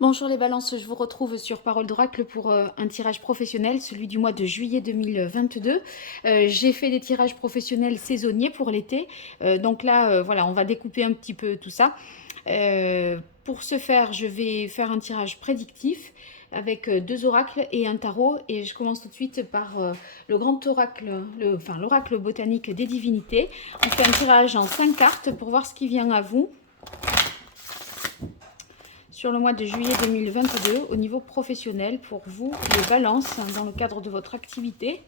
Bonjour les balances, je vous retrouve sur Parole d'Oracle pour un tirage professionnel, celui du mois de juillet 2022. J'ai fait des tirages professionnels saisonniers pour l'été, donc là, voilà, on va découper un petit peu tout ça. Pour ce faire, je vais faire un tirage prédictif avec deux oracles et un tarot, et je commence tout de suite par le grand oracle, l'oracle botanique des divinités. On fait un tirage en 5 cartes pour voir ce qui vient à vous sur le mois de juillet 2022 au niveau professionnel pour vous, les balances, dans le cadre de votre activité,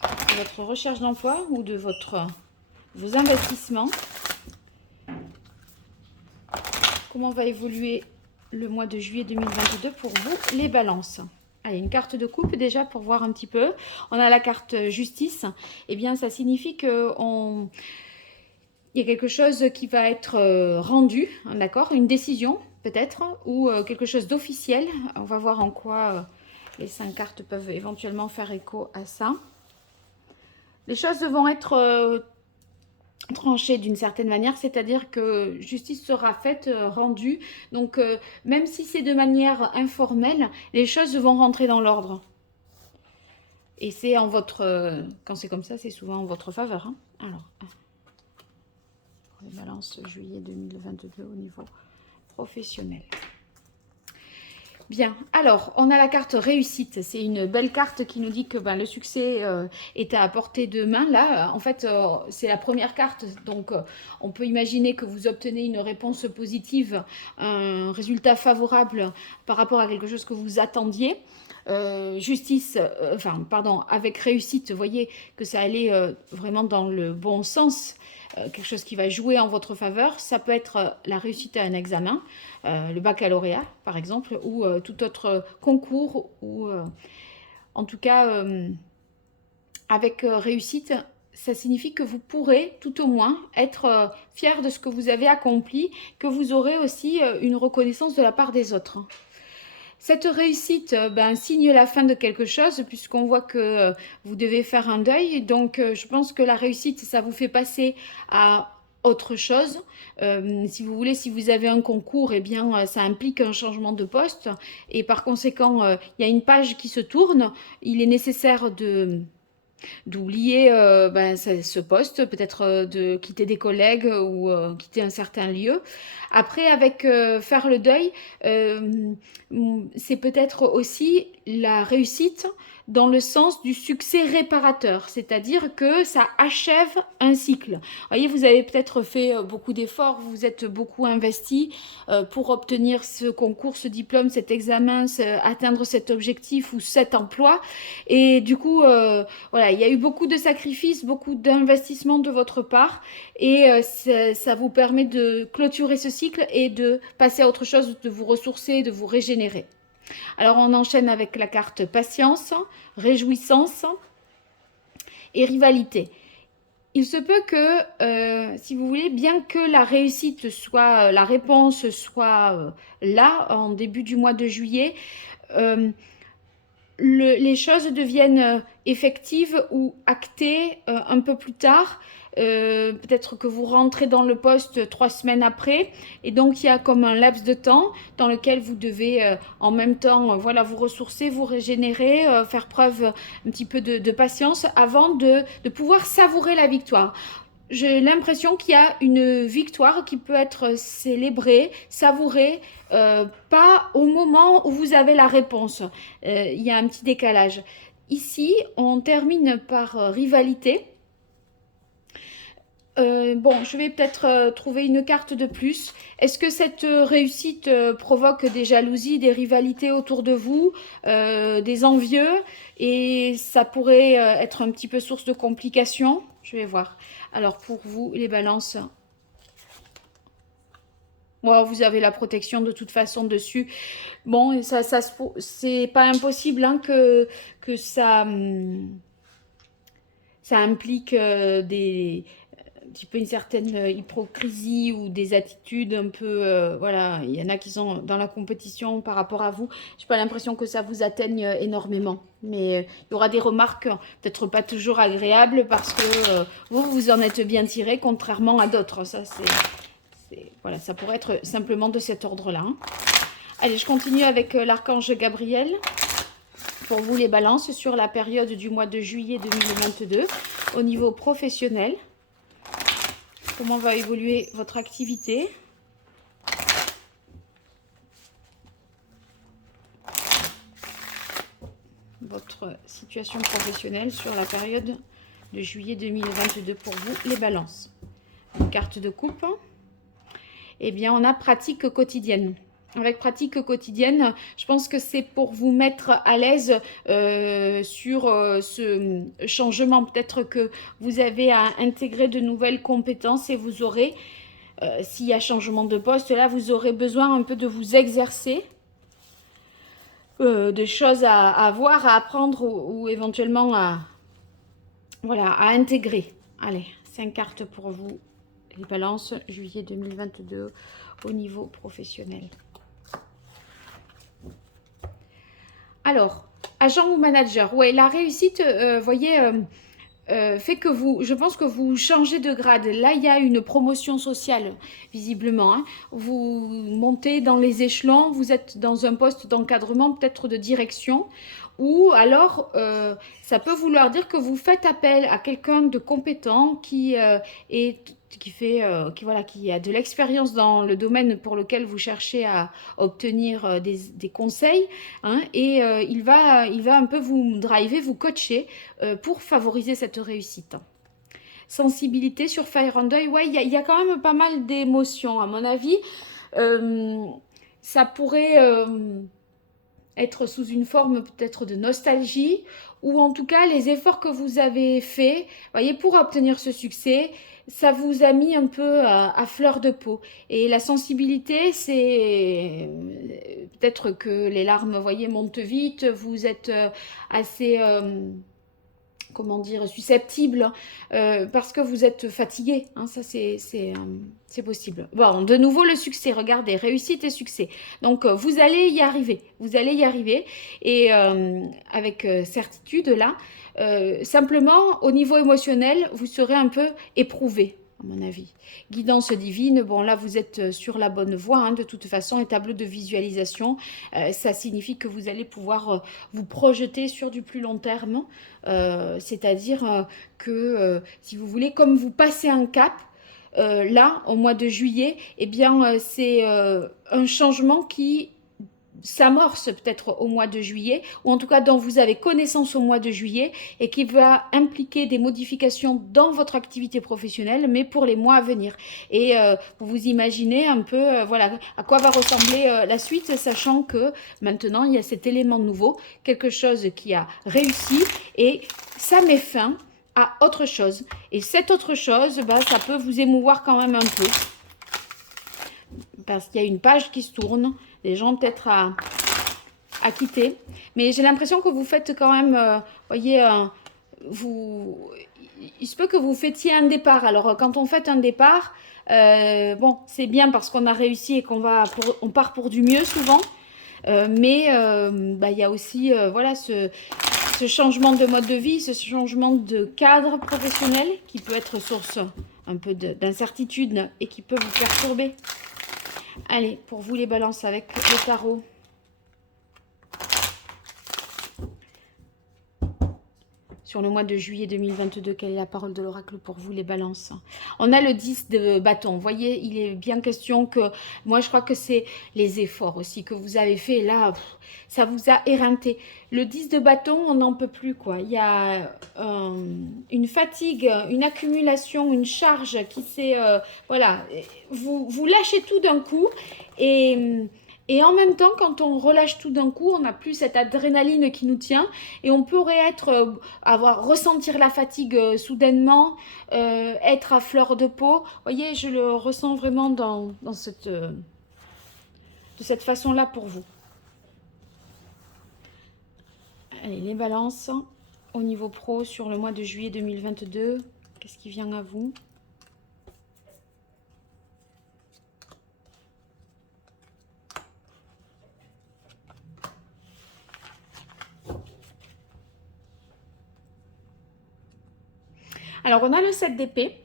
de votre recherche d'emploi ou de vos investissements. Comment va évoluer le mois de juillet 2022 pour vous, les balances? Allez, une carte de coupe déjà pour voir un petit peu. On a la carte justice. Eh bien, ça signifie qu'il y a quelque chose qui va être rendu, d'accord? Une décision peut-être, ou quelque chose d'officiel. On va voir en quoi les 5 cartes peuvent éventuellement faire écho à ça. Les choses vont être tranchées d'une certaine manière, c'est-à-dire que justice sera faite, rendue. Donc, même si c'est de manière informelle, les choses vont rentrer dans l'ordre. Et c'est en votre... quand c'est comme ça, c'est souvent en votre faveur. Hein. Alors, pour les balances juillet 2022 au niveau professionnel. Bien, alors, on a la carte réussite. C'est une belle carte qui nous dit que le succès est à portée de main. Là, en fait, c'est la première carte. Donc, on peut imaginer que vous obtenez une réponse positive, un résultat favorable par rapport à quelque chose que vous attendiez. Avec réussite, vous voyez que ça allait vraiment dans le bon sens, quelque chose qui va jouer en votre faveur. Ça peut être la réussite à un examen, le baccalauréat par exemple, ou tout autre concours, ou en tout cas avec réussite, ça signifie que vous pourrez tout au moins être fier de ce que vous avez accompli, que vous aurez aussi une reconnaissance de la part des autres. Cette réussite signe la fin de quelque chose, puisqu'on voit que vous devez faire un deuil. Donc, je pense que la réussite, ça vous fait passer à autre chose. Si vous voulez, si vous avez un concours, eh bien, ça implique un changement de poste. Et par conséquent, il y a une page qui se tourne. Il est nécessaire d'oublier ce poste, peut-être de quitter des collègues ou quitter un certain lieu. Après, avec faire le deuil, c'est peut-être aussi la réussite dans le sens du succès réparateur, c'est-à-dire que ça achève un cycle. Vous voyez, vous avez peut-être fait beaucoup d'efforts, vous êtes beaucoup investi pour obtenir ce concours, ce diplôme, cet examen, atteindre cet objectif ou cet emploi. Et du coup, voilà, il y a eu beaucoup de sacrifices, beaucoup d'investissements de votre part, et ça vous permet de clôturer ce cycle et de passer à autre chose, de vous ressourcer, de vous régénérer. Alors on enchaîne avec la carte patience, réjouissance et rivalité. Il se peut que, si vous voulez, bien que la réussite soit, la réponse soit là, en début du mois de juillet, les choses deviennent effectives ou actées un peu plus tard. Peut-être que vous rentrez dans le poste 3 semaines après, et donc il y a comme un laps de temps dans lequel vous devez en même temps voilà, vous ressourcer, vous régénérer, faire preuve un petit peu de patience avant de pouvoir savourer la victoire. J'ai l'impression qu'il y a une victoire qui peut être célébrée, savourée, pas au moment où vous avez la réponse. Il y a un petit décalage. Ici, on termine par rivalité. Bon, je vais peut-être trouver une carte de plus. Est-ce que cette réussite provoque des jalousies, des rivalités autour de vous, des envieux, et ça pourrait être un petit peu source de complications? Je vais voir. Alors pour vous, les balances, bon, vous avez la protection de toute façon dessus. Bon, c'est pas impossible hein, que ça implique un petit peu une certaine hypocrisie ou des attitudes un peu, voilà, il y en a qui sont dans la compétition par rapport à vous. J'ai pas l'impression que ça vous atteigne énormément, mais il y aura des remarques peut-être pas toujours agréables parce que vous en êtes bien tiré, contrairement à d'autres. Ça, Voilà, ça pourrait être simplement de cet ordre-là. Hein. Allez, je continue avec l'archange Gabriel. Pour vous les balances sur la période du mois de juillet 2022 au niveau professionnel. Comment va évoluer votre activité? Votre situation professionnelle sur la période de juillet 2022 pour vous, les balances. Une carte de coupe. Eh bien, on a pratique quotidienne. Avec pratique quotidienne, je pense que c'est pour vous mettre à l'aise sur ce changement. Peut-être que vous avez à intégrer de nouvelles compétences et vous aurez, s'il y a changement de poste, là, vous aurez besoin un peu de vous exercer, de choses à voir, à apprendre ou éventuellement voilà, à intégrer. Allez, 5 cartes pour vous, les balances, juillet 2022 au niveau professionnel. Alors, agent ou manager, ouais, la réussite, voyez, fait que je pense que vous changez de grade. Là, il y a une promotion sociale, visiblement. Hein. Vous montez dans les échelons, vous êtes dans un poste d'encadrement, peut-être de direction, ou alors, ça peut vouloir dire que vous faites appel à quelqu'un de compétent qui qui a de l'expérience dans le domaine pour lequel vous cherchez à obtenir des conseils, hein, et il va un peu vous driver, vous coacher pour favoriser cette réussite. Sensibilité sur Fire and Deuil, ouais, il y a quand même pas mal d'émotions à mon avis. Ça pourrait être sous une forme peut-être de nostalgie, ou en tout cas les efforts que vous avez faits, voyez, pour obtenir ce succès, ça vous a mis un peu à fleur de peau. Et la sensibilité, c'est peut-être que les larmes, voyez, montent vite, vous êtes assez comment dire, susceptible parce que vous êtes fatigué. Hein, ça, c'est possible. Bon, de nouveau, le succès. Regardez, réussite et succès. Donc, vous allez y arriver. Vous allez y arriver. Et avec certitude, là, simplement, au niveau émotionnel, vous serez un peu éprouvé, à mon avis. Guidance divine, bon là vous êtes sur la bonne voie, hein, de toute façon, un tableau de visualisation, ça signifie que vous allez pouvoir vous projeter sur du plus long terme, c'est-à-dire que si vous voulez, comme vous passez un cap, là, au mois de juillet, eh bien c'est un changement qui s'amorce peut-être au mois de juillet, ou en tout cas dont vous avez connaissance au mois de juillet, et qui va impliquer des modifications dans votre activité professionnelle, mais pour les mois à venir. Et vous vous imaginez un peu voilà, à quoi va ressembler la suite, sachant que maintenant, il y a cet élément nouveau, quelque chose qui a réussi, et ça met fin à autre chose. Et cette autre chose, bah, ça peut vous émouvoir quand même un peu, parce qu'il y a une page qui se tourne, des gens peut-être à quitter. Mais j'ai l'impression que vous faites quand même, voyez, il se peut que vous fêtiez un départ. Alors, quand on fête un départ, bon, c'est bien parce qu'on a réussi et on part pour du mieux souvent. Mais bah, y a aussi voilà, ce changement de mode de vie, ce changement de cadre professionnel qui peut être source un peu d'incertitude et qui peut vous perturber. Allez, pour vous les balances avec le tarot. Sur le mois de juillet 2022, quelle est la parole de l'oracle pour vous les balances? On a le 10 de bâton. Vous voyez, il est bien question que... Moi, je crois que c'est les efforts aussi que vous avez fait. Là, ça vous a éreinté. Le 10 de bâton, on n'en peut plus, quoi. Il y a une fatigue, une accumulation, une charge qui s'est... voilà, vous lâchez tout d'un coup et en même temps, quand on relâche tout d'un coup, on n'a plus cette adrénaline qui nous tient et on pourrait ressentir la fatigue soudainement, être à fleur de peau. Vous voyez, je le ressens vraiment de cette façon-là pour vous. Allez, les balances au niveau pro sur le mois de juillet 2022. Qu'est-ce qui vient à vous ? Alors, on a le 7 d'épée.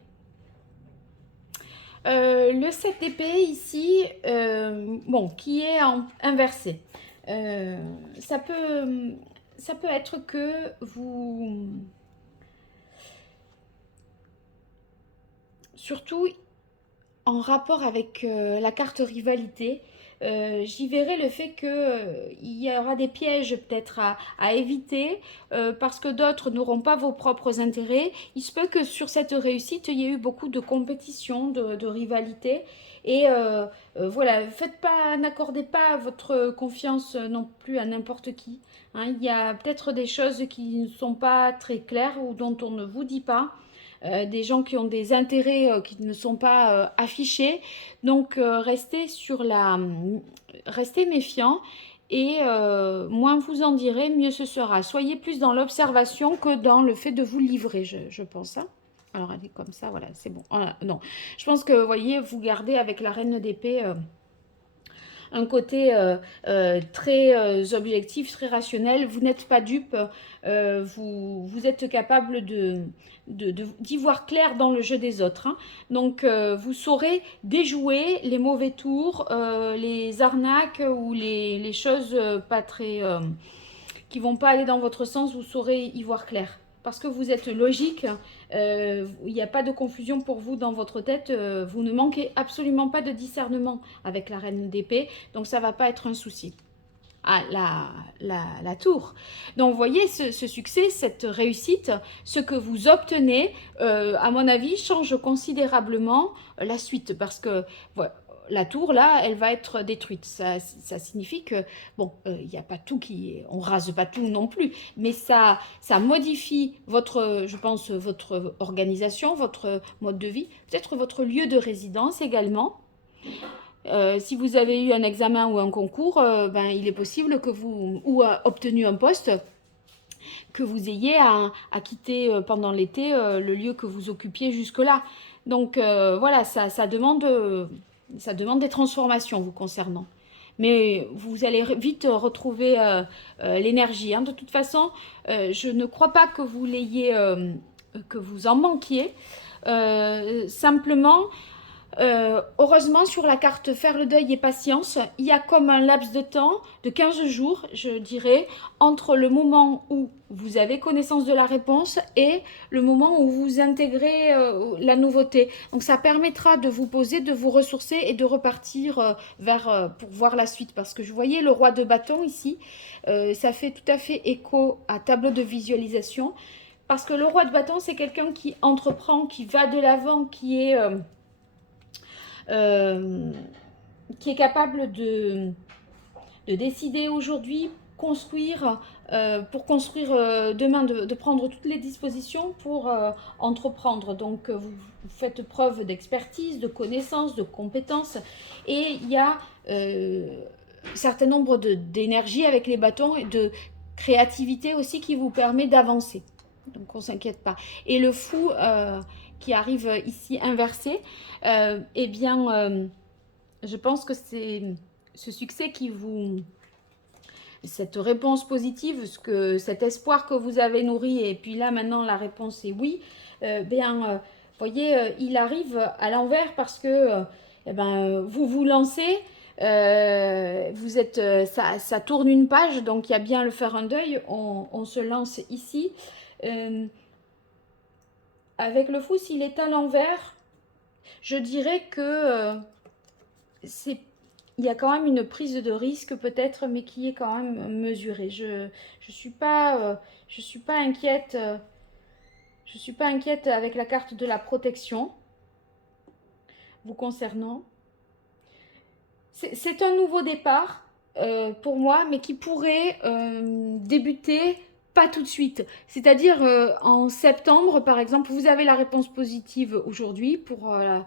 Le 7 d'épée ici, bon, qui est inversé. Euh, ça peut, ça peut être que vous, surtout en rapport avec la carte rivalité, j'y verrai le fait que il y aura des pièges peut-être à éviter parce que d'autres n'auront pas vos propres intérêts. Il se peut que sur cette réussite, il y ait eu beaucoup de compétition, de rivalité. Et voilà, faites pas, n'accordez pas votre confiance non plus à n'importe qui. Hein. Il y a peut-être des choses qui ne sont pas très claires ou dont on ne vous dit pas. Des gens qui ont des intérêts qui ne sont pas affichés. Donc restez méfiant et moins vous en direz, mieux ce sera. Soyez plus dans l'observation que dans le fait de vous livrer, je pense. Hein. Alors elle est comme ça, voilà, c'est bon. Voilà, non, je pense que vous voyez, vous gardez avec la reine d'épée un côté très objectif, très rationnel. Vous n'êtes pas dupe, vous êtes capable d'y voir clair dans le jeu des autres. Hein. Donc, vous saurez déjouer les mauvais tours, les arnaques ou les choses pas très qui vont pas aller dans votre sens. Vous saurez y voir clair. Parce que vous êtes logique, il n'y a pas de confusion pour vous dans votre tête, vous ne manquez absolument pas de discernement avec la reine d'épée, donc ça ne va pas être un souci. Ah, la tour. Donc, vous voyez, ce succès, cette réussite, ce que vous obtenez, à mon avis, change considérablement la suite. Parce que voilà, la tour, là, elle va être détruite. Ça signifie que, bon, il n'y a pas tout qui... On rase pas tout non plus. Mais ça modifie votre, je pense, votre organisation, votre mode de vie. Peut-être votre lieu de résidence également. Si vous avez eu un examen ou un concours, ben, il est possible que vous, ou obtenu un poste, que vous ayez à quitter pendant l'été le lieu que vous occupiez jusque-là. Donc voilà, ça demande des transformations vous concernant. Mais vous allez vite retrouver l'énergie. Hein. De toute façon, je ne crois pas que vous l'ayez, que vous en manquiez. Simplement, heureusement, sur la carte faire le deuil et patience, il y a comme un laps de temps de 15 jours, je dirais, entre le moment où vous avez connaissance de la réponse et le moment où vous intégrez la nouveauté. Donc ça permettra de vous poser, de vous ressourcer et de repartir pour voir la suite. Parce que je voyais le roi de bâton ici, ça fait tout à fait écho à tableau de visualisation. Parce que le roi de bâton, c'est quelqu'un qui entreprend, qui va de l'avant, euh, qui est capable de décider aujourd'hui, construire, pour construire demain, de prendre toutes les dispositions pour entreprendre. Donc vous faites preuve d'expertise, de connaissances, de compétences et il y a un certain nombre d'énergie avec les bâtons et de créativité aussi qui vous permet d'avancer. Donc on ne s'inquiète pas. Et le fou qui arrive ici inversé, eh bien, je pense que c'est ce succès qui vous... Cette réponse positive, cet espoir que vous avez nourri, et puis là maintenant la réponse est oui, bien, voyez, il arrive à l'envers parce que eh ben, vous vous lancez, vous êtes, ça tourne une page, donc il y a bien le faire un deuil, on se lance ici. Euh, Avec le fou, s'il est à l'envers, je dirais que il y a quand même une prise de risque peut-être, mais qui est quand même mesurée. Je suis pas, je suis pas inquiète. Je suis pas inquiète avec la carte de la protection vous concernant. C'est un nouveau départ pour moi, mais qui pourrait débuter pas tout de suite. C'est-à-dire en septembre, par exemple, vous avez la réponse positive aujourd'hui pour voilà,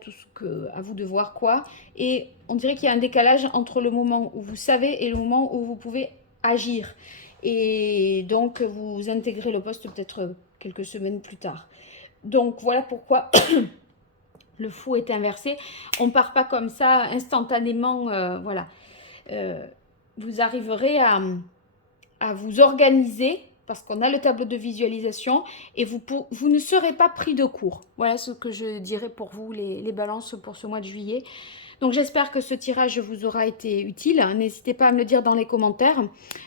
tout ce que à vous de voir quoi. Et on dirait qu'il y a un décalage entre le moment où vous savez et le moment où vous pouvez agir. Et donc vous intégrez le poste peut-être quelques semaines plus tard. Donc voilà pourquoi le fou est inversé. On part pas comme ça instantanément. Voilà. Euh, vous arriverez à vous organiser parce qu'on a le tableau de visualisation et vous ne serez pas pris de court. Voilà ce que je dirais pour vous, les balances pour ce mois de juillet. Donc j'espère que ce tirage vous aura été utile. N'hésitez pas à me le dire dans les commentaires.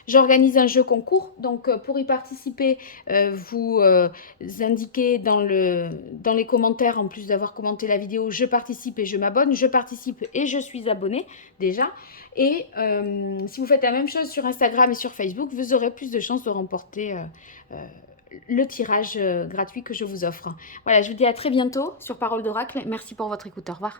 J'organise un jeu concours. Donc pour y participer, vous indiquez dans les commentaires, en plus d'avoir commenté la vidéo, je participe et je m'abonne. Je participe et je suis abonnée déjà. Et si vous faites la même chose sur Instagram et sur Facebook, vous aurez plus de chances de remporter le tirage gratuit que je vous offre. Voilà, je vous dis à très bientôt sur Parole d'Oracle. Merci pour votre écoute. Au revoir.